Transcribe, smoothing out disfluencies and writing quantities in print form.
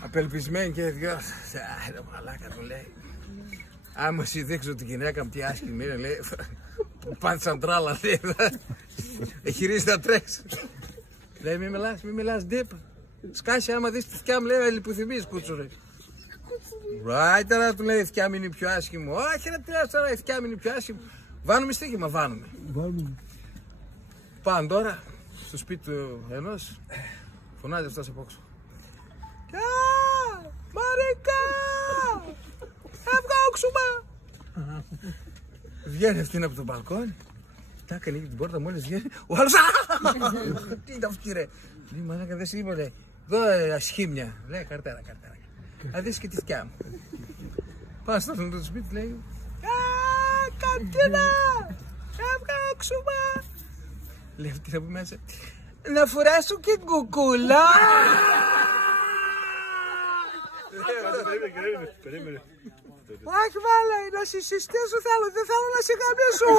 Απελπισμένη και δυο. Ρε μαλάκα του λέει. Άμα εσύ δείξω την γυναίκα μου τι άσχημη είναι, λέει. Πάνε σαν τράλα, λέει. Εχειρίζει να τρέξει. Λέει μη μιλάς ντύπ. Σκάσει άμα δεις τη θκιά μου, λέει, λιποθυμείς κούτσουρε. Right, τώρα του λέει η θκιά μου είναι πιο άσχημο. Όχι ρε τι λες τώρα, η θκιά μου είναι πιο άσχημο. Βάνουμε στοίχημα, βάνουμε. Πάνε τώρα στο σπίτι του ενός. Φωνάζει αυτός από έξω. Μαρίκα! Εύγα βγαίνει αυτή από το μπαλκόνι. Τάκα ανοίγει την πόρτα, μόλις βγαίνει. Ο άλλος. Τι είναι αυτό ρε. Λέει μαλάκα δεν σε είπα, λέει. Εδώ ασχήμια. Λέει καρτέρα. Θα δεις και τη θκιά μου. Πάμε στο αυτό το σπίτι, λέει. Καρκίνα! Εύγα όξουμα! Λέει αυτή από μέσα. Να φοράσω και κουκούλα! Περίμενε. Όχι βάλε, να συστήσω θέλω, δεν θέλω να σε γαμίσω.